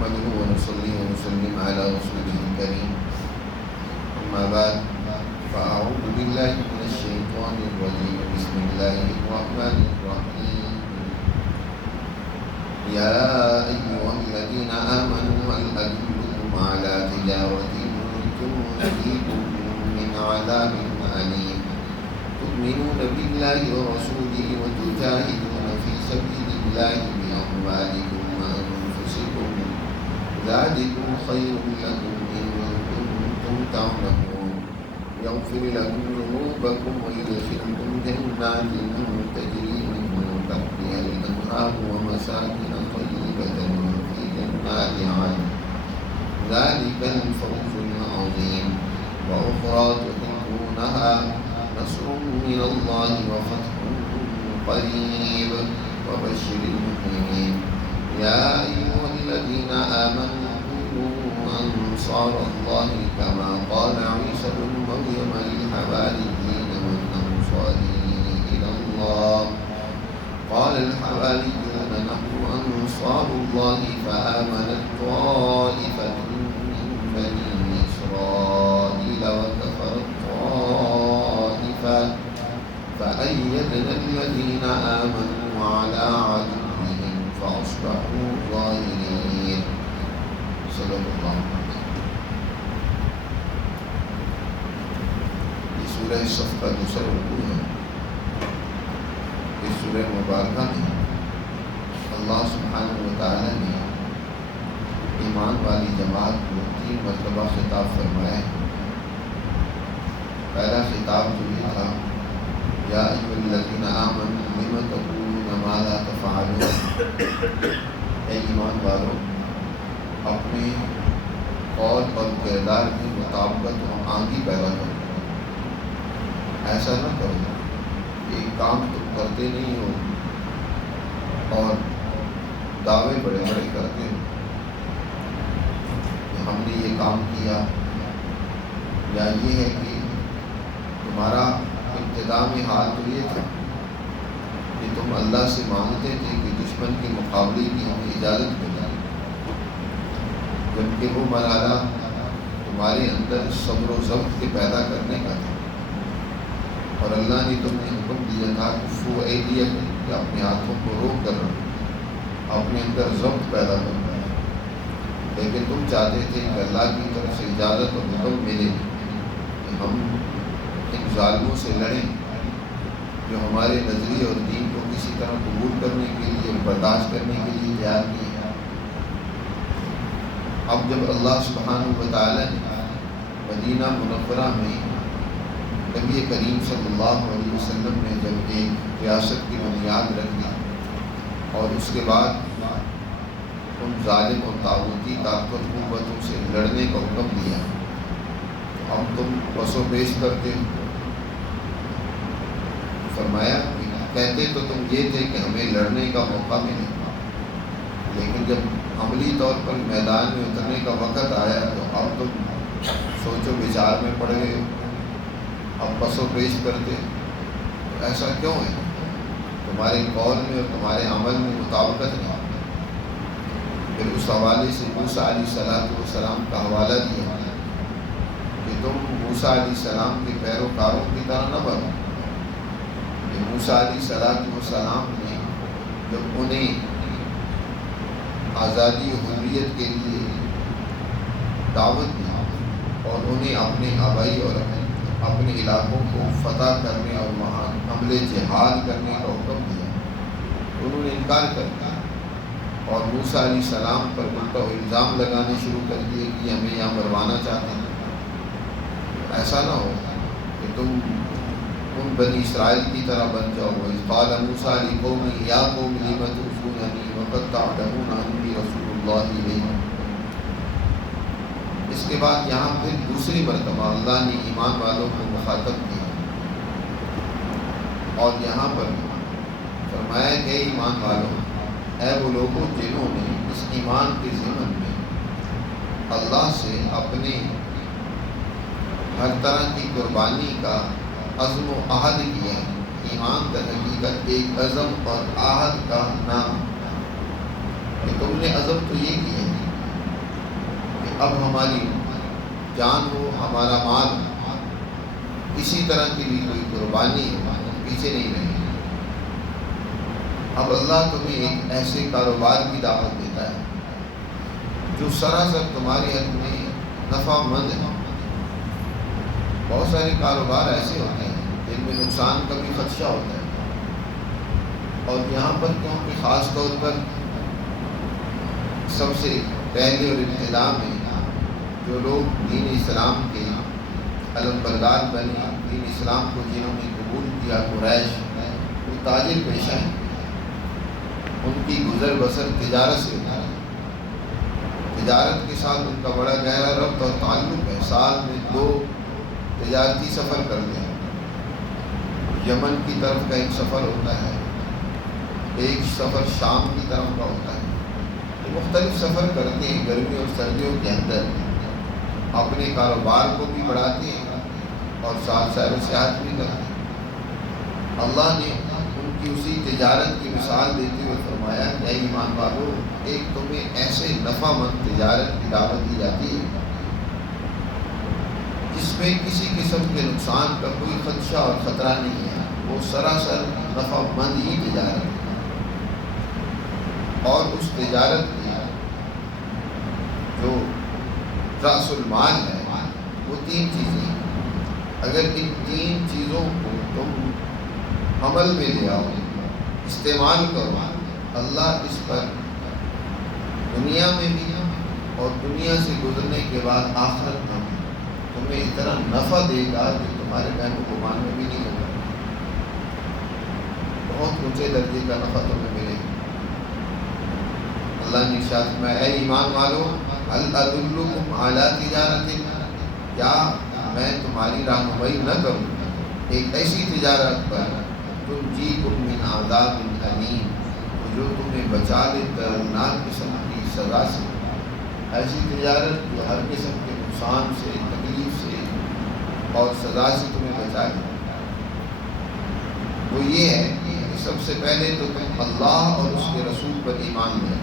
نحمده ونصلي ونسلم على رسوله الكريم أما بعد فأعوذ بالله من الشيطان الرجيم بسم الله الرحمن الرحيم يا أيها الذين آمنوا هل أدلكم على تجارة تنجيكم من عذاب أليم تؤمنون بالله ورسوله وتجاهدون في سبيل الله بأموالكم وأنفسكم ذلكم خير لكم إن كنتم تعلمون يغفر لكم ذنوبكم ويدخلكم جنات تجري من تحتها الأنهار ومساكن طيبة في جنات عدن ذلك الفوز العظيم وأخرى تحبونها نصر من الله وفتح قريب وبشر المؤمنين يا أيها الذين آمنوا كونوا أنصار الله كما قال عيسى بن مريم للحواريين من أنصاري إلى الله قال الحواريون نحن أنصار الله فآمنت طائفة من بني إسرائيل وكفرت طائفة فأيدنا الذين آمنوا على عدوهم فأصبحوا ظاهرين صدق اللہ یہ سورہ صف کا دوسرا رکوع ہے۔ اس سورہ مبارکہ میں اللہ سبحانہ وتعالی نے ایمان والی جماعت کو 3 مرتبہ خطاب فرمایا ہے۔ پہلا خطاب جو یہ تھا یا ایھا الذین آمنوا لم تقولون ما لا تفعلون، اے ایمان والو اپنے قول اور کردار کی مطابقت و آنگی پیدا کرو، ایسا نہ کرو کہ ایک کام تم کرتے نہیں ہو اور دعوے بڑے بڑے کرتے ہو کہ ہم نے یہ کام کیا، یا یہ ہے کہ تمہارا ابتدا میں حال تو یہ تھا کہ تم اللہ سے مانگتے تھے کہ دشمن کے مقابلے کی ہمیں اجازت مل جائے، جبکہ وہ مرحلہ تمہارے اندر صبر و ضبط کے پیدا کرنے کا تھا، اور اللہ نے تمہیں حکم دیا تھا کفو ایدیکم کہ اپنے ہاتھوں کو روک کر رکھو، اپنے اندر ضبط پیدا کرنا ہے، لیکن تم چاہتے تھے کہ اللہ کی طرف سے اجازت اور حکم ملے کہ ہم ان ظالموں سے لڑیں جو ہمارے نظریے اور دین کو کسی طرح قبول کرنے کے لیے اور برداشت کرنے کے لیے تیار نہیں ہے۔ اب جب اللہ سبحانہ وتعالی نے مدینہ منورہ میں نبی کریم صلی اللہ علیہ وسلم نے جب ایک ریاست کی بنیاد رکھ دی اور اس کے بعد ان ظالم اور طاغوتی طاقت قوتوں سے لڑنے کا حکم دیا، اب تم پس و پیش کرتے ہو۔ فرمایا کہتے تو تم یہ تھے کہ ہمیں لڑنے کا موقع ملے، لیکن جب عملی طور پر میدان میں اترنے کا وقت آیا تو اب تم سوچو بچار میں پڑ گئے ہو، اب پس و پیش کرتے، ایسا کیوں ہے؟ تمہارے قول میں اور تمہارے عمل میں مطابقت نہیں۔ پھر اس حوالے سے موسیٰ علیہ السلام کا حوالہ دیا کہ تم موسیٰ علیہ السلام کے پیروکاروں کی طرح نہ بنو۔ کہ موسیٰ علیہ السلام نے جب انہیں آزادی و حریت کے لیے دعوت دی اور انہیں اپنے آبائی اور اپنے علاقوں کو فتح کرنے اور وہاں حملے جہاد کرنے کا حکم دیا، انہوں نے انکار کر دیا اور موسیٰ علیہ السلام پر الٹا الزام لگانے شروع کر دیے کہ ہمیں یہاں مروانا چاہتے ہیں۔ ایسا نہ ہو کہ تم ان بنی اسرائیل کی طرح بن جاؤ، وَإِذْ قَالَ مُوسَىٰ لِقَوْمِهِ يَا قَوْمِ لِمَ تُؤْذُونَنِي وَقَدْ تَعْلَمُونَ أَنِّي رَسُولُ اللَّهِ إِلَيْكُمْ۔ اس کے بعد یہاں پھر دوسری مرتبہ اللہ نے ایمان والوں کو مخاطب کیا اور یہاں پر فرمایا کہ ایمان والوں، اے وہ لوگوں جنہوں نے اس ایمان کے ضمن میں اللہ سے اپنے ہر طرح کی قربانی کا عزم و عہد کیا ہے۔ ایمان در حقیقت ایک عزم اور عہد کا نام کہ تم نے عزم تو یہ کیا ہے اب ہماری جان ہو، ہمارا مال، کسی طرح کی بھی کوئی قربانی پیچھے نہیں رہے۔ اب اللہ تمہیں ایک ایسے کاروبار کی دعوت دیتا ہے جو سراسر تمہارے حق میں نفع مند ہے۔ بہت سارے کاروبار ایسے ہوتے ہیں جن میں نقصان کا بھی خدشہ ہوتا ہے، اور یہاں پر کیونکہ خاص طور پر سب سے پہلے اور ابتدا میں جو لوگ دین اسلام کے علم بردار بنے، دین اسلام کو جنہوں نے قبول کیا، قریش، وہ تاجر پیشہ ہیں، ان کی گزر بسر تجارت سے ہوتا ہے۔ تجارت کے ساتھ ان کا بڑا گہرا ربط اور تعلق ہے۔ سال میں 2 تجارتی سفر کرتے ہیں۔ یمن کی طرف کا ایک سفر ہوتا ہے، ایک سفر شام کی طرف کا ہوتا ہے۔ یہ مختلف سفر کرتے ہیں گرمیوں اور سردیوں کے اندر، اپنے کاروبار کو بھی بڑھاتے ہیں اور ساتھ سیر و سیاحت بھی کرتے ہیں۔ اللہ نے ان کی اسی تجارت کی مثال دیتے ہوئے فرمایا کہ اے ایمان والو، ایک تمہیں ایسے نفع مند تجارت کی دعوت دی جاتی ہے جس میں کسی قسم کے نقصان کا کوئی خدشہ اور خطرہ نہیں ہے، وہ سراسر نفع مند ہی تجارت ہے۔ اور اس تجارت میں جو رأس المال ہے وہ 3 چیزیں ہیں۔ اگر ان 3 چیزوں کو تم عمل میں لے آؤ، استعمال کرو، اللہ اس پر دنیا میں بھی اور دنیا سے گزرنے کے بعد آخرت میں تمہیں اتنا نفع دے گا کہ تمہارے بہن و گمان میں بھی نہیں ہوگا۔ بہت اونچے درجے کا نفع تمہیں ملے گا۔ اللہ نے ارشاد فرمایا اے ایمان والو، هل ادلکم علی تجارت، کیا میں تمہاری رہنمائی نہ کروں ایک ایسی تجارت پر تنجیکم من عذاب الیم، جو تمہیں بچا لے دردناک قسم کی سزا سے۔ ایسی تجارت جو ہر قسم کے نقصان سے، تکلیف سے اور سزا سے تمہیں بچا لے۔ وہ یہ ہے کہ سب سے پہلے تو تم اللہ اور اس کے رسول پر ایمان لے،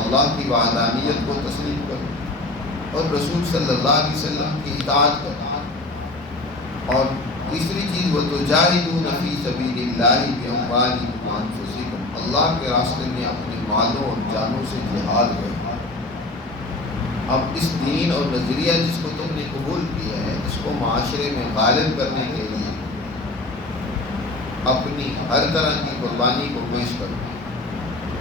اللہ کی وحدانیت کو تسلیم کرو اور رسول صلی اللہ علیہ وسلم کی اطاعت کرو۔ اور تیسری چیز وَتُجَاهِدُونَ فِي سَبِيلِ اللَّهِ بِأَمْوَالِكُمْ وَأَنفُسِكُمْ، اللہ کے راستے میں اپنے مالوں اور جانوں سے جہاد کرو۔ اب اس دین اور نظریہ جس کو تم نے قبول کیا ہے، اس کو معاشرے میں غالب کرنے کے لیے اپنی ہر طرح کی قربانی کو پیش کرو،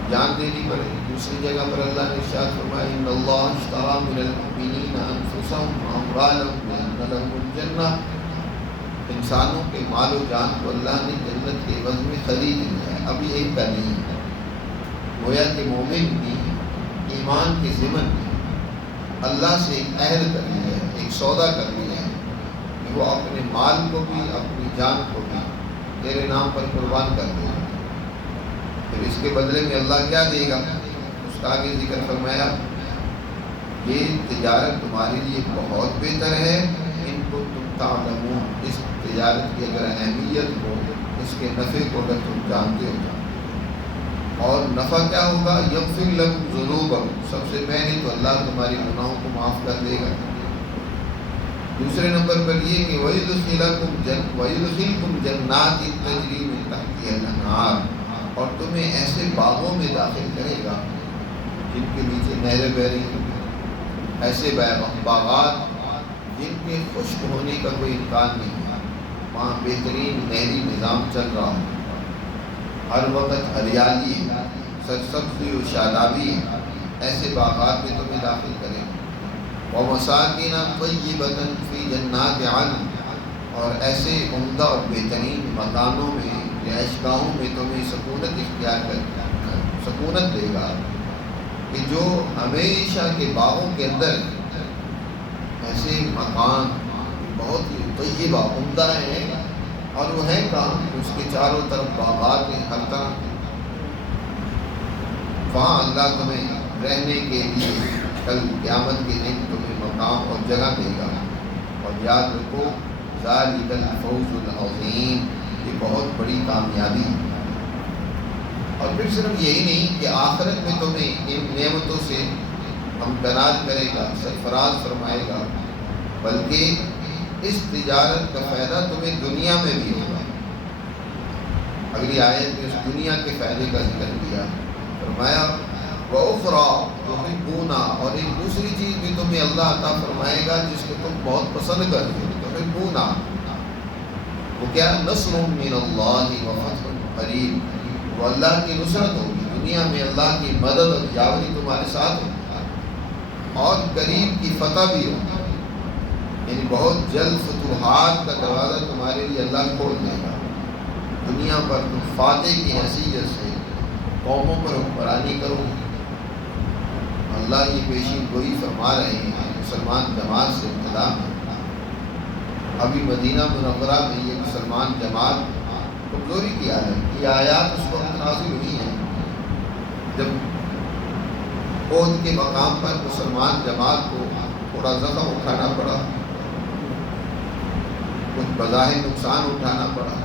جان دینی پڑے گی۔ دوسری جگہ پر اللہ نے ارشاد فرمایا ان اللہ اشتری من المؤمنین انفسهم واموالهم بان لهم الجنہ، انسانوں کے مال و جان کو اللہ نے جنت کے عوض میں خرید لیا ہے، ابھی ایک کا نہیں ہے۔ گویا کہ مومن بھی ایمان کے ضمن میں اللہ سے ایک عہد کر لیا ہے، ایک سودا کر لیا ہے کہ وہ اپنے مال کو بھی اپنی جان کو بھی تیرے نام پر قربان کر دے گا۔ پھر اس کے بدلے میں اللہ کیا دے گا، اس کا آگے ذکر فرمایا یہ تجارت تمہارے لیے بہت بہتر ہے، ان کو تم تعلمون، اس تجارت کی اگر اہمیت ہو، اس کے نفع کو اگر تم جانتے ہو۔ اور نفع کیا ہوگا، یغفر لکم ذنوبکم، سب سے پہلے تو اللہ تمہارے گناہوں کو معاف کر دے گا۔ دوسرے نمبر پر یہ کہ وَيُدْخِلْكُمْ جَنَّاتٍ تَجْرِی مِن تَحْتِهَا الْأَنْہَارُ، اور تمہیں ایسے باغوں میں داخل کرے گا جن کے نیچے نہریں بہہ رہی ہیں، ایسے باغات جن کے خشک ہونے کا کوئی امکان نہیں ہے، وہاں بہترین نہری نظام چل رہا ہے، ہر وقت ہریالی ہے، سرسبزی و شادابی ہے، ایسے باغات میں تمہیں داخل کرے گا۔ وَمَسَاكِنَ طَيِّبَةً فِي جَنَّاتِ عَدْنٍ، اور ایسے عمدہ اور بہترین مکانوں میں، رہائش گاہوں میں تمہیں سکونت اختیار کر سکونت دے گا کہ جو ہمیشہ کے باغوں کے اندر ایسے مکان بہت ہی طیبہ عمدہ ہیں، اور وہ ہیں کہاں، اس کے چاروں طرف باغات ہیں ہر طرح کے، وہاں اللہ تمہیں رہنے کے لیے کل قیامت کے دن تمہیں مقام اور جگہ دے گا۔ اور یاد رکھو ذالک الفوز العظیم، یہ بہت بڑی کامیابی ہے۔ اور پھر صرف یہی نہیں کہ آخرت میں تمہیں ان نعمتوں سے امکنات کرے گا، سرفراز فرمائے گا، بلکہ اس تجارت کا فائدہ تمہیں دنیا میں بھی ہوگا۔ اگلی آیت میں اس دنیا کے فائدے کا ذکر کیا، فرمایا وَأُخْرَىٰ تُحِبُّونَا، اور ایک دوسری چیز بھی تمہیں اللہ عطا فرمائے گا جس کو تم بہت پسند کرتے ہو، تُحِبُّونَا، وہ کیا؟ نصر من اللہ وفتح قریب، وہ اللہ کی نصرت ہوگی، دنیا میں اللہ کی مدد اور یاوری تمہارے ساتھ ہوگی، اور قریب کی فتح بھی ہوگی، یعنی بہت جلد فتوحات کا دروازہ تمہارے لیے اللہ کھول دے گا۔ دنیا پر تم فاتح کی حیثیت سے قوموں پر حکمرانی کرو۔ اللہ یہ پیشین گوئی فرما رہے ہیں مسلمان جماعت سے ابتدا میں۔ ابھی مدینہ منورہ میں یہ مسلمان جماعت کمزوری کی حالت، یہ آیات اس وقت نازل ہوئی ہیں جب عہد کے مقام پر مسلمان جماعت کو تھوڑا زخم اٹھانا پڑا، کچھ بظاہر نقصان اٹھانا پڑا۔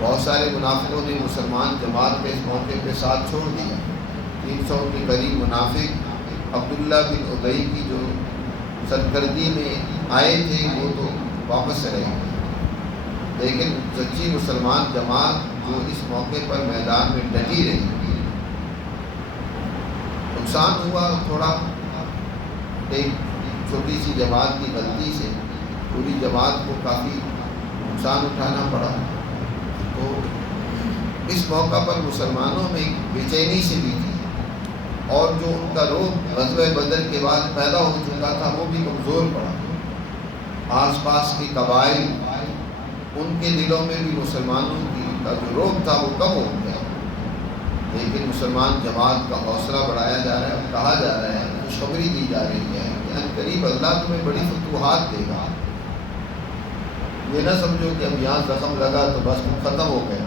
بہت سارے منافقوں نے مسلمان جماعت کے اس موقع پہ ساتھ چھوڑ دیا۔ 300 کے قریب منافق عبداللہ بن ابی کی جو سرکردی میں آئے تھے وہ تو واپس رہے، لیکن سچی مسلمان جماعت جو اس موقع پر میدان میں ڈٹی رہی، نقصان ہوا تھوڑا، ایک چھوٹی سی جماعت کی غلطی سے پوری جماعت کو کافی نقصان اٹھانا پڑا۔ تو اس موقع پر مسلمانوں میں ایک بے چینی سی بھی تھی، اور جو ان کا روح غزوہ بدر کے بعد پیدا ہو چکا تھا وہ بھی کمزور پڑا۔ آس پاس کے قبائل، ان کے دلوں میں بھی مسلمانوں کا جو روح تھا وہ کم ہو گیا، لیکن مسلمان جماعت کا حوصلہ بڑھایا جا رہا ہے اور کہا جا رہا ہے، خوشخبری دی جا رہی ہے کہ ان قریب اللہ تمہیں بڑی فتوحات دے گا۔ یہ نہ سمجھو کہ اب یہاں زخم لگا تو بس تم ختم ہو گئے،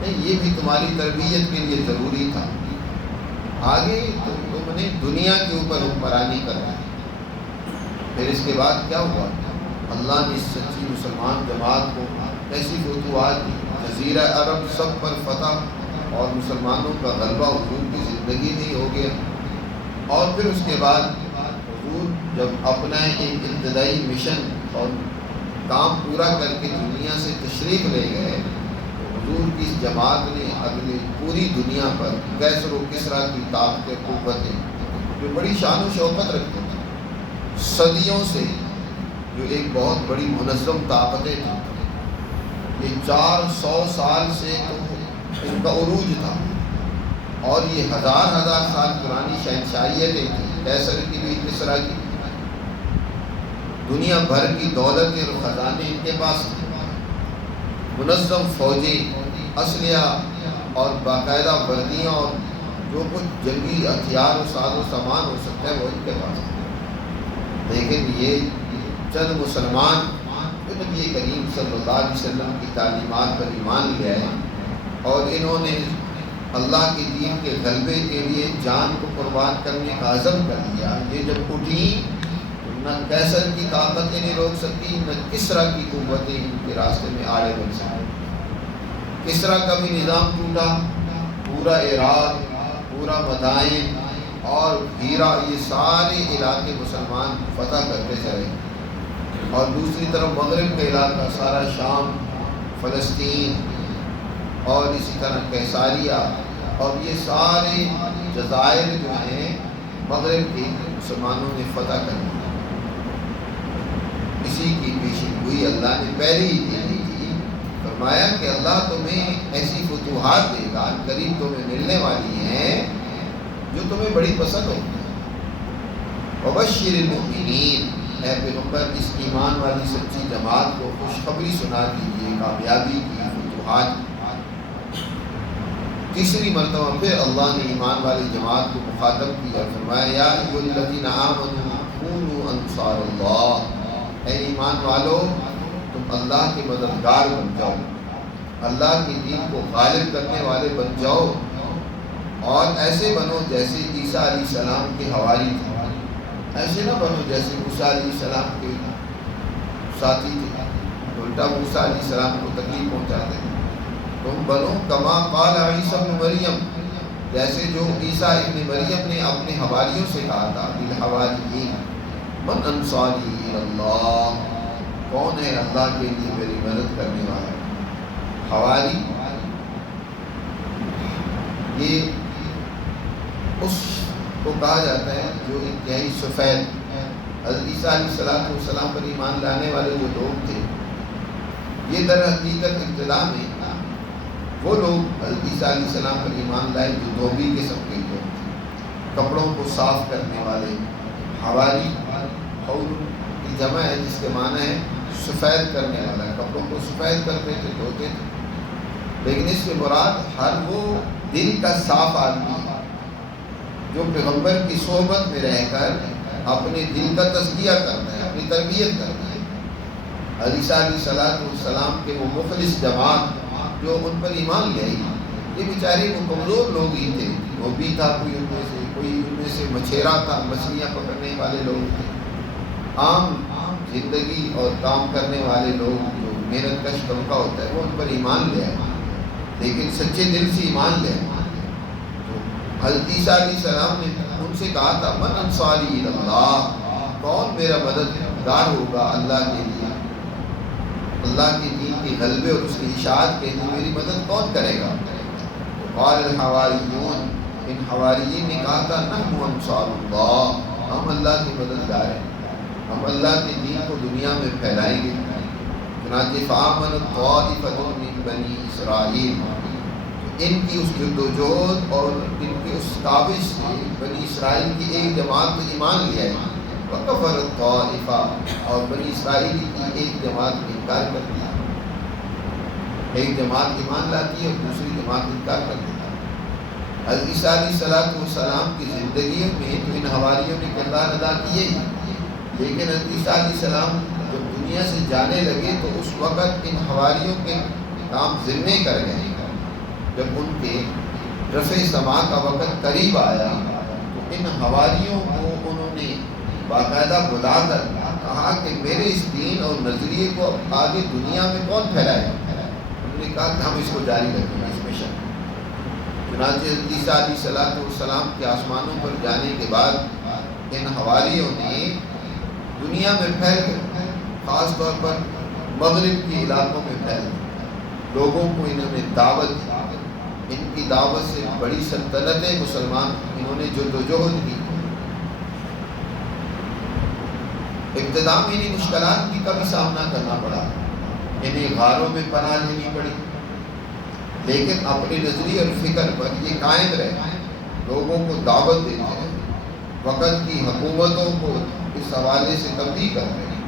نہیں، یہ بھی تمہاری تربیت کے لیے ضروری تھا۔ آگے تم نے دنیا کے اوپر حکمرانی کرنا ہے۔ پھر اس کے بعد کیا ہوا؟ اللہ نے اس سچی مسلمان جماعت کو ایسی فتوحات دی، جزیرہ عرب سب پر فتح اور مسلمانوں کا غلبہ حضور کی زندگی میں ہی ہو گیا۔ اور پھر اس کے بعد حضور جب اپنا ایک ابتدائی مشن اور کام پورا کر کے دنیا سے تشریف لے گئے، حضور کی اس جماعت نے اگلے پوری دنیا پر کیسر و کسریٰ کی طاقتیں، قوتیں جو بڑی شان و شوکت رکھتے تھے، صدیوں سے جو ایک بہت بڑی منظم طاقتیں تھیں، یہ 400 سال سے تو ان کا عروج تھا، اور یہ ہزار سال پرانی شہنشاہیتیں تھیں، کیسر کی بھی، کسریٰ کی، دنیا بھر کی دولتیں اور خزانے ان کے پاس تھے، منظم فوجیں، اسلحہ اور باقاعدہ وردیاں اور جو کچھ جنگی ہتھیار و ساز و سامان ہو سکتا ہے وہ ان کے پاس تھا۔ لیکن یہ چند مسلمان جو نبی کریم صلی اللہ علیہ وسلم کی تعلیمات پر ایمان لے آئے، اور انہوں نے اللہ کے دین کے غلبے کے لیے جان کو قربان کرنے کا عزم کر لیا، یہ جب اٹھی نہ کیسر کی طاقتیں نہیں روک سکتی، نہ کسریٰ کی قوتیں ان کے راستے میں آڑے بن سکتی۔ کسریٰ کا بھی نظام ٹوٹا، پورا عراق، پورا مدائن اور ہیرا، یہ سارے علاقے مسلمان فتح کرتے چلے، اور دوسری طرف مغرب کا علاقہ سارا شام، فلسطین اور اسی طرح کیساریہ، اور یہ سارے جزائر جو ہیں مغرب کے مسلمانوں نے فتح کر لی۔ اسی کی پیشین گوئی اللہ نے پہلے ہی دی تھی، فرمایا کہ اللہ تمہیں ایسی فتوحات دے گا قریب تمہیں ملنے والی ہیں جو تمہیں بڑی پسند ہوگی۔ وبشر المؤمنین، اے پیغمبر اس ایمان والی سچی جماعت کو خوشخبری سنا دیجیے کامیابی کی، فتوحات کی۔ تیسری مرتبہ پھر اللہ نے ایمان والی جماعت کو مخاطب کیا اور فرمایا یا ایھا الذین آمنوا کونوا انصار اللہ، اے ایمان والو تم اللہ کے مددگار بن جاؤ، اللہ کے دین کو غالب کرنے والے بن جاؤ، اور ایسے بنو جیسے عیسیٰ علیہ السلام کے حواری تھے، ایسے نہ بنو جیسے موسیٰ علیہ السلام کے ساتھی تھے، الٹا موسیٰ علیہ السلام کو تکلیف پہنچاتے ہیں۔ تم بنو کما قال عیسیٰ ابن مریم، جیسے جو عیسیٰ ابن مریم نے اپنے حواریوں سے کہا تھا بالحواریین من انصاری اللہ، کون ہے اللہ کے لیے میری مدد کرنے والا؟ حواری یہ اس کو کہا جاتا ہے جو انتہائی سفید، حضرت عیسیٰ علیہ السلام پر ایمان لانے والے جو لوگ تھے، یہ در حقیقت ابتدا میں وہ لوگ حضرت عیسیٰ علیہ السلام پر ایمان لائے جو دھوبی قسم کے لوگ تھے، کپڑوں کو صاف کرنے والے۔ حواری حور کی جمع ہے جس کے معنی ہے سفید کرنے والا، کپڑوں کو سفید کرتے تھے، دھوتے تھے، لیکن اس سے مراد ہر وہ دل کا صاف آدمی ہے جو پیغمبر کی صحبت میں رہ کر اپنے دل کا تزکیہ کرتا ہے، اپنی تربیت کرتا ہے۔ عیسیٰ علیہ السلام کے وہ مخلص جماعت جو ان پر ایمان لے آئی، یہ بیچارے وہ کمزور لوگ ہی تھے، وہ بھی تھا کوئی ان میں سے مچھیرا تھا، مچھلیاں پکڑنے والے لوگ تھے، عام زندگی اور کام کرنے والے لوگ جو محنت کش طبقہ ہوتا ہے وہ ان پر ایمان لے آئے، لیکن سچے دل سے ایمان لے آئے۔ حضرت عیسیٰ علیہ السلام نے ان سے کہا تھا من انصاری اللہ، کون میرا مددگار ہوگا اللہ کے لیے، اللہ کے دین کے غلبے اور اس کی اشاعت کے لیے میری مدد کون کرے گا؟ قال الحواریون، ان حواریین نے کہا تھا نحن انصار اللہ، ہم اللہ کے مددگار ہیں، ہم اللہ کے دین کو دنیا میں پھیلائیں گے۔ چنانچہ فآمنت طائفۃ من بنی اسرائیل، ان کی اس جدوجہد اور ان کے اس کاوش سے بنی اسرائیل کی ایک جماعت نے ایمان لے آئی، وکفرت طائفہ، اور بنی اسرائیل کی ایک جماعت نے انکار کر دیا۔ ایک جماعت ایمان لاتی ہے اور دوسری جماعت انکار کر دیتا ہے۔ حضرت عیسیٰ علیہ السلام کی زندگی میں تو ان حواریوں نے کردار ادا کیے ہی، لیکن حضرت عیسیٰ علیہ السلام جب دنیا سے جانے لگے تو اس وقت ان حواریوں کے کام ذمے کر گئے۔ جب ان کے رفع سما کا وقت قریب آیا تو ان حواریوں کو انہوں نے باقاعدہ بلا کر کہا کہ میرے اس دین اور نظریے کو آگے دنیا میں کون پھیلائے گا؟ انہوں نے کہا کہ ہم اس کو جاری رکھیں گے، اس مشن۔ چنانچہ عیسیٰ علیہ السلام کے آسمانوں پر جانے کے بعد ان حواریوں نے دنیا میں پھیل گئے، خاص طور پر مغرب کے علاقوں میں پھیل گئے، لوگوں کو انہوں نے دعوت دی۔ ان کی دعوت سے بڑی سلطنتیں مسلمان انہوں نے جدوجہد کی۔ ابتدا میں انہیں مشکلات کی کبھی سامنا کرنا پڑا، انہیں غاروں میں پناہ لینی پڑی، لیکن اپنی نظریے اور فکر پر یہ قائم رہے، لوگوں کو دعوت دیتے رہے، وقت کی حکومتوں کو اس حوالے سے تبلیغ کرتے رہے۔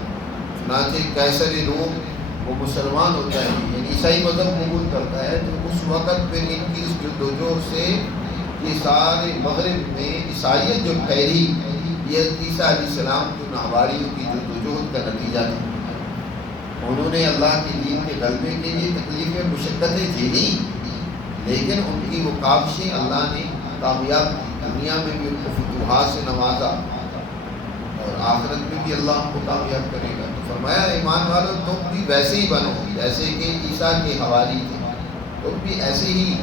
چنانچہ قیصر روم وہ مسلمان ہوتا ہے، یعنی عیسائی مذہب قبول کرتا ہے، تو اس وقت پھر ان کی اس جدوجہد سے یہ سارے مغرب میں عیسائیت جو پھیلی، یہ عیسیٰ علیہ السلام کے حواریوں کی جدوجہد کا نتیجہ تھا۔ انہوں نے اللہ کے دین کے غلبے کے لیے تکلیفیں مشقتیں جھیلی، لیکن ان کی وہ کاوشیں اللہ نے کامیاب کی، دنیا میں بھی ان کو فتوحات سے نوازا اور آخرت میں بھی اللہ ان کو کامیاب کرے گا۔ تو فرمایا ایمان والو تم بھی ویسے ہی بنو جیسے کہ عیسیٰ کے حواری تھے، تم بھی ایسے ہی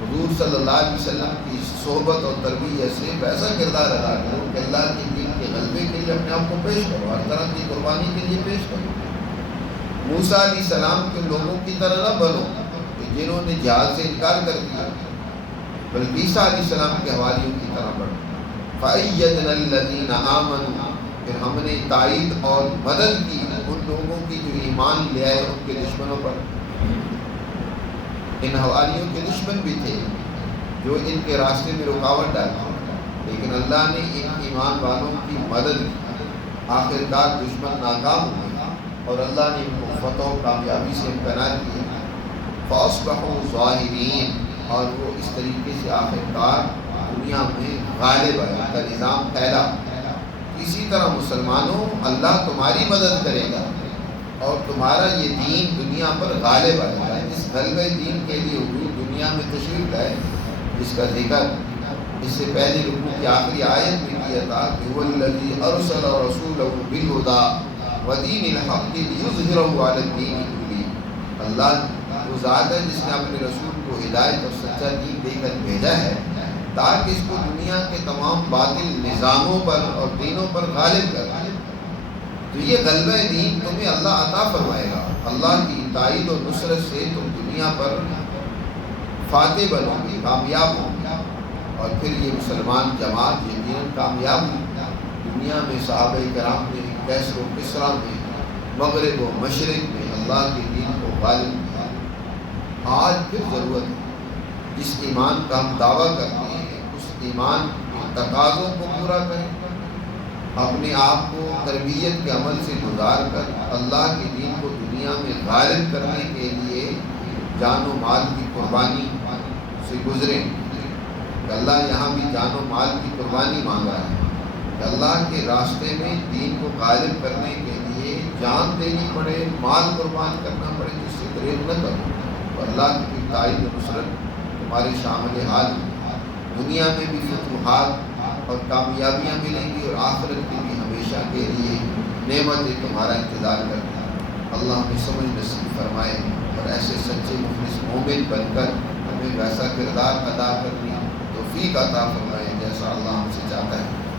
حضور صلی اللہ علیہ وسلم کی صحبت اور تربیت سے ویسا کردار ادا کرو کہ اللہ کے دین کے غلبے کے لیے اپنے آپ کو پیش کرو، ہر طرح کی قربانی کے لیے پیش کرو۔ موسیٰ علیہ السلام کے لوگوں کی طرح نہ بنو کہ جنہوں نے جہاد سے انکار کر دیا، بلکہ عیسیٰ علیہ السلام کے حواریوں کی طرح بنو۔ فَأَيَّدْنَا الَّذِينَ آمَنُوا، پھر ہم نے تائید اور مدد کی ان لوگوں کی جو ایمان لے آئے ان کے دشمنوں پر۔ ان حواریوں کے دشمن بھی تھے جو ان کے راستے میں رکاوٹ ڈالتے، لیکن اللہ نے ان ایمان والوں کی مدد کی، آخر کار دشمن ناکام ہوئے اور اللہ نے ان کو فتح و کامیابی سے امکنان کیا۔ فَأَصْبَحُوا ظَاهِرِينَ، اور وہ اس طریقے سے آخر کار دنیا میں غالب ہے، ان کا نظام پھیلا۔ اسی طرح مسلمانوں اللہ تمہاری مدد کرے گا اور تمہارا یہ دین دنیا پر غالب آئے گا۔ اس غلبہ دین کے لیے حضور دنیا میں تشریف لائے، جس کا ذکر اس سے پہلے رکوع کی آخری آیت میں کیا تھا کہ هو الذی ارسل رسوله بالهدى ودین الحق لیظہرہ علی الدین کلہ، اللہ وہ ذات ہے جس نے اپنے رسول کو ہدایت اور سچا دین دے کر بھیجا ہے تاکہ اس کو دنیا کے تمام باطل نظاموں پر اور دینوں پر غالب کر دے۔ تو یہ غلبہ دین تمہیں اللہ عطا فرمائے گا۔ اللہ کی تائید و نصرت سے تم دنیا پر فاتح بنو گے، کامیاب ہوں گے، اور پھر یہ مسلمان جماعت یقیناً کامیاب ہوئی۔ دنیا میں صحابہ کرام نے کیسر و کسریٰ میں، مغرب و مشرق میں اللہ کے دین کو غالب کیا۔ آج پھر ضرورت ہے جس ایمان کا ہم دعویٰ کرتے ہیں اس ایمان کے تقاضوں کو پورا کریں، اپنے آپ کو تربیت کے عمل سے گزار کر اللہ کے دین کو دنیا میں غالب کرنے کے لیے جان و مال کی قربانی سے گزریں۔ کہ اللہ یہاں بھی جان و مال کی قربانی مانگا ہے کہ اللہ کے راستے میں دین کو غالب کرنے کے لیے جان دینی پڑے، مال قربان کرنا پڑے، جس سے گریز نہ کرو۔ اور اللہ کی تائید و نصرت تمہارے شامل حال ہے۔ دنیا میں بھی فتوحات اور کامیابیاں ملیں گی، اور آخرت کی بھی ہمیشہ کے لیے نعمتیں تمہارا انتظار کرتی ہیں۔ اللہ ہمیں سمجھ نصیب فرمائے اور ایسے سچے مخلص مومن بن کر ہمیں ویسا کردار ادا کرنے توفیق عطا فرمائے جیسا اللہ ہم سے چاہتا ہے۔